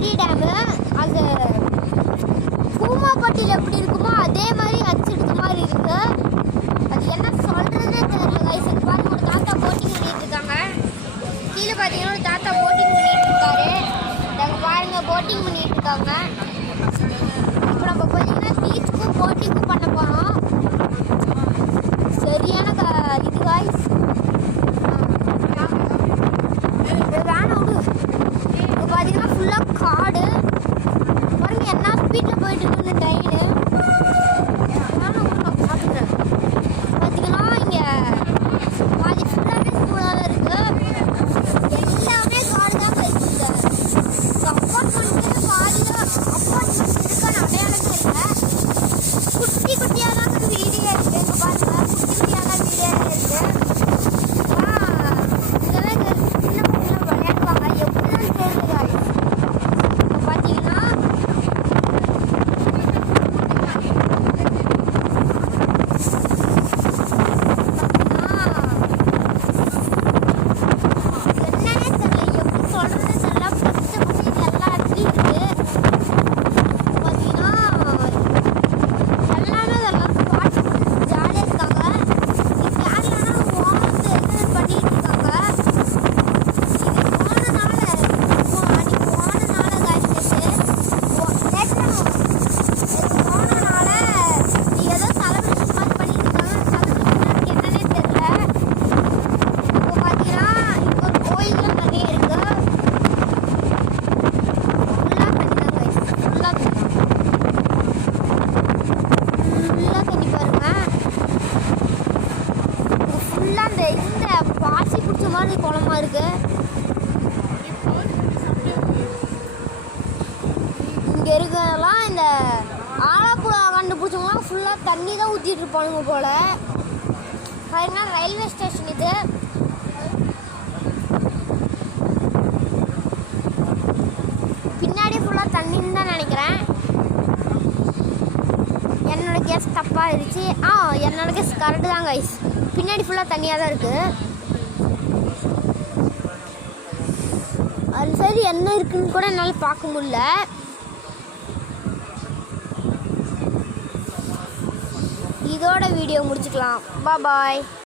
பெரிய டேமு. அது கூமாப்பட்டியில் எப்படி இருக்குமோ அதே மாதிரி அச்செடுத்த மாதிரி இருக்கு. அது என்ன சொல்றதே தெரியல கைஸ். அது பாருங்க, ஒரு தாத்தா போட்டிங் பண்ணிட்டு இருக்காங்க. கீழே பார்த்தீங்கன்னா ஒரு தாத்தா போட்டிங் பண்ணிட்டு இருக்காரு. அங்கே பாருங்க போட்டிங் பண்ணிட்டு இருக்காங்க. இப்போ நம்ம பார்த்தீங்கன்னா பீச்சுக்கும் போட்டிங்கும் பண்ண போகிறோம். சரியான இது காய்ஸ். வேணா விடு. இப்போ பார்த்தீங்கன்னா ஃபுல்லாக காடு பாருங்க, என்ன ஸ்பீடில் போயிட்டு இருக்கு ட்ரெயின். வேணா விடு, நான் பார்த்துக்கிறேன். பார்த்தீங்கன்னா இங்கே பாதி ஃபுல்லாகவே ஸ்கூலாக தான் இருக்குது. எல்லாமே காடு தான் போயிருக்கு. அப்பார்ட்மெண்ட்டு பாதியாக அப்பார்ட்மெண்ட் இருக்கான அடையாளமே இல்லை. குட்டி குட்டியாக தான் வீடே இருக்குது. இங்கே பாருங்க, குட்டி குட்டியாக தான் வீடே இருக்குது. இதெல்லாம் சின்ன பசங்க விளையாடுவாங்க. எப்படிதான் தெரியுது. இப்போ பார்த்தீங்கன்னா என்னன்னே தெரியல, எப்படி சொல்றதே தெரியல. பச்சை பச்சை எல்லா இடத்துலையும் இருக்கு. பார்த்தீங்கன்னா எல்லாமே எல்லாரும் பாட்டு ஜாலியாக இருக்காங்க. இப்போ யாரெல்லாம் ஓனர்ஸ் இது பண்ணிட்டு இருக்காங்க. இது போனனால காய்ச்சி போனனால ஏதோ செலிப்ரேஷன் மாதிரி பண்ணிட்டு இருக்காங்க. செலிப்ரேஷன் என்னன்னே தெரியல. இப்போ பார்த்தீங்கன்னா இப்போ கோயிலும் நிறைய இருக்கு. ஃபுல்லாக தண்ணி தான் guys. ஃபுல்லாக தண்ணி பாருங்க. ஃபுல்லாக இந்த பாசி பிடிச்ச மாதிரி குளமா இருக்கு. இங்கே இருக்கிறதெல்லாம் இந்த ஆலப்புழா கண்டுபிடிச்சவங்களாம் ஃபுல்லாக தண்ணி தான் ஊற்றிட்டு இருப்பானுங்க போல. பாருங்க, ரயில்வே ஸ்டேஷன் இது. பின்னாடி ஃபுல்லாக தண்ணின்னு தான் நினைக்கிறேன். என்னோட கேஸ் தப்பாக இருந்துச்சு. என்னோட கேஸ் கரெக்டு தான் கைஸ். பின்னாடி ஃபுல்லாக தண்ணியாக தான் இருக்குது. அது சரி, என்ன இருக்குன்னு கூட என்னால் பார்க்க முடியல. இதோட வீடியோ முடிச்சுக்கலாம். பாய்.